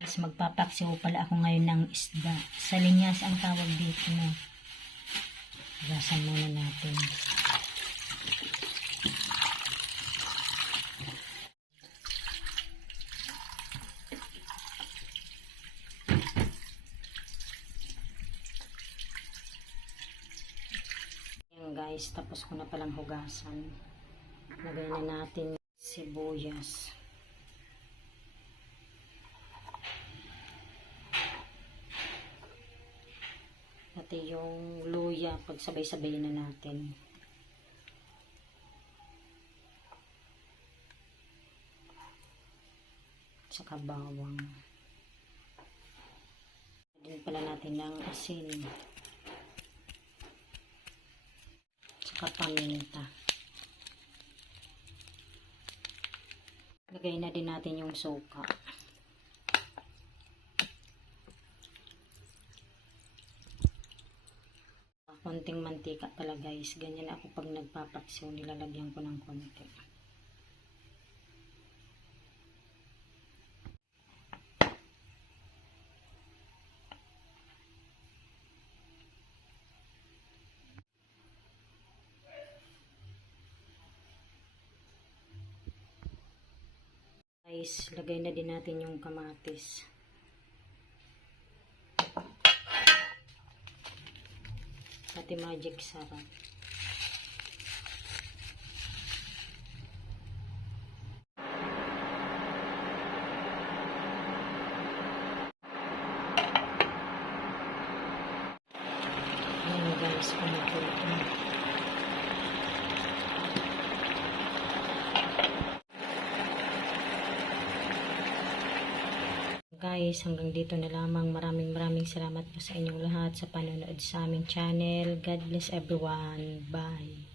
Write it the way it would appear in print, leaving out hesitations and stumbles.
Mas magpapaksiw pala ako ngayon ng isda. Sa linyas ang tawag dito, no? Hugasan muna natin. Ayan guys, tapos ko na palang hugasan. Lagay na natin sibuyas. Pati yung luya, pagsabay-sabay na natin. Saka bawang. Din pala natin ng asin. Saka paminta. Lagay na din natin yung suka. Konting mantika pala guys. Ganyan ako pag nagpapaksiw, nilalagyan ko ng konti. Guys, lagay na din natin yung kamatis. Pati magic sarap. Ayan guys, kumukulo na. Guys, hanggang dito na lamang. Maraming salamat po sa inyong lahat sa panonood sa aming channel. God bless everyone. Bye.